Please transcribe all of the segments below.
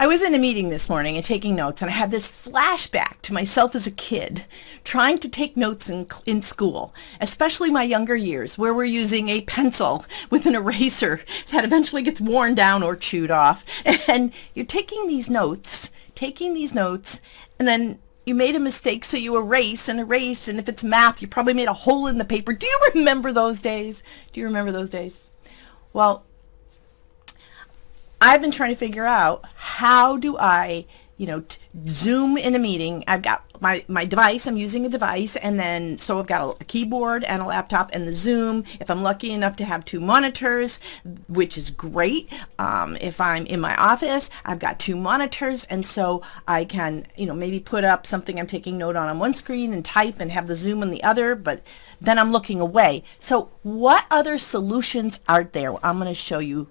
I was in a meeting this morning and taking notes, and I had this flashback to myself as a kid trying to take notes in school, especially my younger years, where we're using a pencil with an eraser that eventually gets worn down or chewed off. And you're taking these notes, and then you made a mistake, so you erase and erase, and if it's math, you probably made a hole in the paper. Do you remember those days? Do you remember those days? Well, I've been trying to figure out how do I, Zoom in a meeting. I've got my device. I'm using a device, and then so I've got a keyboard and a laptop and the Zoom. If I'm lucky enough to have two monitors, which is great. If I'm in my office, I've got two monitors, and so I can, maybe put up something I'm taking note on one screen and type and have the Zoom on the other, but then I'm looking away. So what other solutions are there? I'm going to show you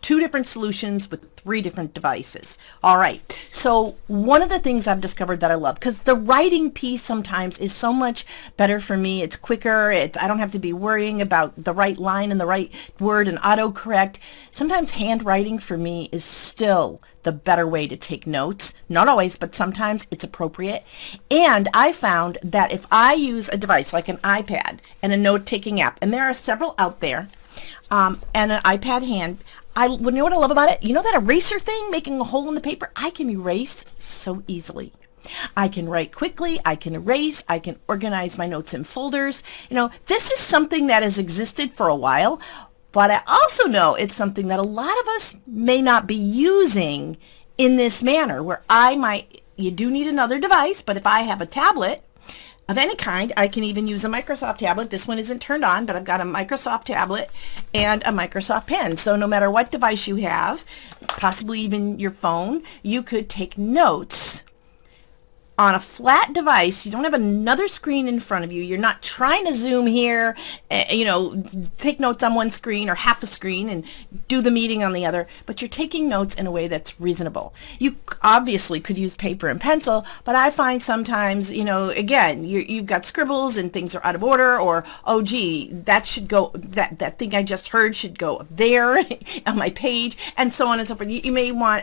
two different solutions with three different devices. All right. So one of the things I've discovered that I love, because the writing piece sometimes is so much better for me. It's quicker. I don't have to be worrying about the right line and the right word and autocorrect. Sometimes handwriting for me is still the better way to take notes. Not always, but sometimes it's appropriate. And I found that if I use a device like an iPad and a note-taking app, and there are several out there, and an iPad hand, you know what I love about it? You know that eraser thing, making a hole in the paper? I can erase so easily. I can write quickly, I can erase, I can organize my notes in folders. This is something that has existed for a while, but I also know it's something that a lot of us may not be using in this manner, where you do need another device, but if I have a tablet of any kind, I can even use a Microsoft tablet. This one isn't turned on, but I've got a Microsoft tablet and a Microsoft pen. So no matter what device you have, possibly even your phone, you could take notes on a flat device. You don't have another screen in front of you. You're not trying to zoom here, take notes on one screen or half a screen and do the meeting on the other, but you're taking notes in a way that's reasonable. You obviously could use paper and pencil, but I find sometimes, again, you've got scribbles and things are out of order, or, oh gee, that should go, that thing I just heard should go up there on my page, and so on and so forth. You may want,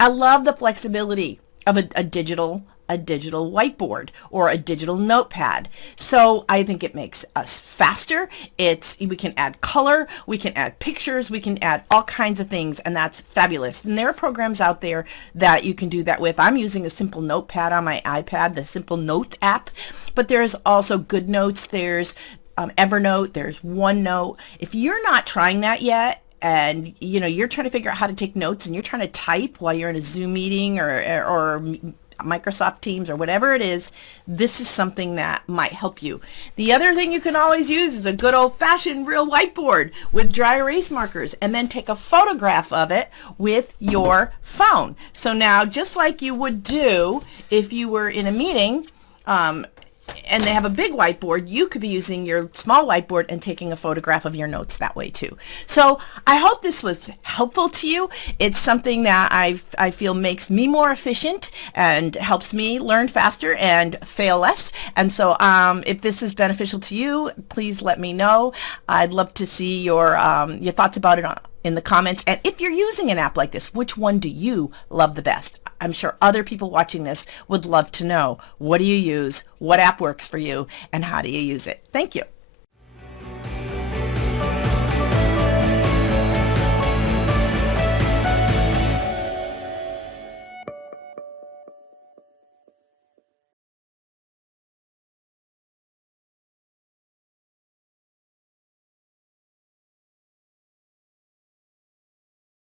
I love the flexibility of a digital whiteboard or a digital notepad. So I think it makes us faster. We can add color, we can add pictures, we can add all kinds of things, and that's fabulous. And there are programs out there that you can do that with. I'm using a simple notepad on my iPad, the Simple Note app, but there's also GoodNotes, there's Evernote, there's OneNote. If you're not trying that yet, and you're trying to figure out how to take notes, and you're trying to type while you're in a Zoom meeting or Microsoft Teams or whatever it is, this is something that might help you. The other thing you can always use is a good old-fashioned real whiteboard with dry erase markers, and then take a photograph of it with your phone. So now, just like you would do if you were in a meeting, and they have a big whiteboard, you could be using your small whiteboard and taking a photograph of your notes that way too. So I hope this was helpful to you. It's something that I feel makes me more efficient and helps me learn faster and fail less. And so if this is beneficial to you, please let me know. I'd love to see your thoughts about it in the comments. And if you're using an app like this, which one do you love the best? I'm sure other people watching this would love to know. What do you use? What app works for you? And how do you use it? Thank you.